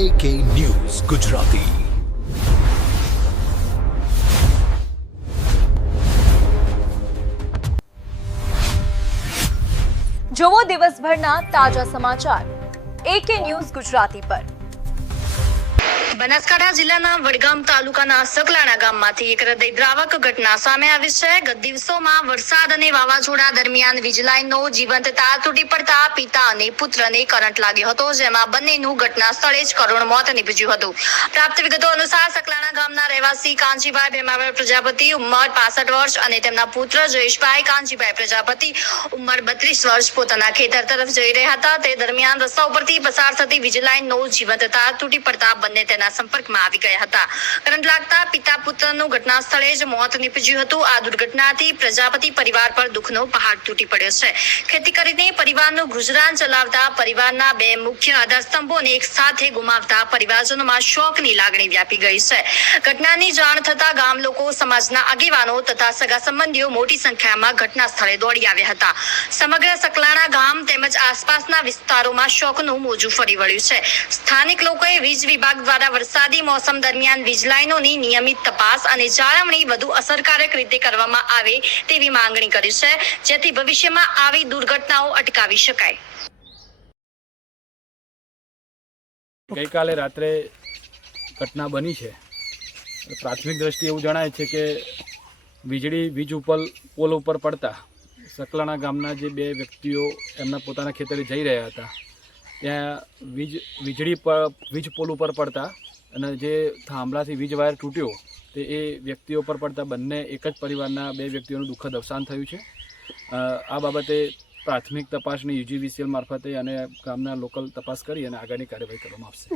AK news Gujarati. જોવો દિવસભરના તાજા સમાચાર AK ન્યૂઝ ગુજરાતી પર। બનાસકાંઠા જિલ્લાના વડગામ તાલુકાના સકલાણા ગામમાંથી એક હૃદયદ્રાવક ઘટના સામે આવી છે। ગત દિવસોમાં વરસાદ અને વાવાઝોડા દરમિયાન વીજ લાઇનનો જીવંત તાર તૂટી પડતા પિતા અને પુત્રને કરંટ લાગ્યો હતો, જેમાં બંનેનું ઘટના સ્થળે જ કરુણ મોત નીપજ્યું હતું। પ્રાપ્ત વિગતો અનુસાર સકલાણા ગામના રહેવાસી કાનજીભાઈ ભીમાભાઈ પ્રજાપતિ ઉંમર 65 વર્ષ અને તેમના પુત્ર જયેશભાઈ કાનજીભાઈ પ્રજાપતિ ઉંમર 32 વર્ષ પોતાના ખેતર તરફ જઈ રહ્યા હતા। તે દરમિયાન રસ્તા ઉપરથી પસાર થતી વીજ લાઇનનો જીવંત તાર તૂટી પડતા બંને તેના સંપર્કમાં આવી ગયા હતા। કરંટ લાગતા પિતા પુત્રનું ઘટના સ્થળે જ મોત નીપજ્યું હતું। આ દુર્ઘટનાથી પ્રજાપતિ પરિવાર પર દુઃખનો પહાડ તૂટી પડ્યો છે। ખેતી કરીને પરિવારનું ગુજરાન ચલાવતા પરિવારના બે મુખ્ય આધારસ્તંભોને એક સાથે ગુમાવતા પરિવારજનોમાં શોકની લાગણી વ્યાપી ગઈ છે। ઘટનાની જાણ થતા ગામ લોકો, સમાજના આગેવાનો તથા સગા સંબંધીઓ મોટી સંખ્યામાં ઘટના સ્થળે દોડી આવ્યા હતા। સમગ્ર સકલાણા ગામ તેમજ આસપાસના વિસ્તારોમાં શોકનું મોજું ફરી વળ્યું છે। સ્થાનિક લોકોએ વીજ વિભાગ દ્વારા વરસાદી મોસમ દરમિયાન વીજ લાઇનોની નિયમિત તપાસ અને જાળવણી વધુ અસરકારક રીતે કરવામાં આવે તેવી માંગણી કરી છે, જેથી ભવિષ્યમાં આવી દુર્ઘટનાઓ અટકાવી શકાય। ગઈકાલે રાત્રે ઘટના બની છે। પ્રાથમિક દ્રષ્ટિએ એવું જણાય છે કે વીજ પોલ ઉપર પડતા સકલાણા ગામના જે બે વ્યક્તિઓ એમના પોતાના ખેતરે જઈ રહ્યા હતા, ત્યાં વીજ પોલ ઉપર પડતા અને જે થાંભલાથી વીજ વાયર તૂટ્યો તે એ વ્યક્તિઓ પર પડતા બંને એક જ પરિવારના બે વ્યક્તિઓનું દુઃખદ અવસાન થયું છે। આ બાબતે પ્રાથમિક તપાસની UGVCL મારફતે અને ગામના લોકલ તપાસ કરી અને આગળની કાર્યવાહી કરવામાં આવશે।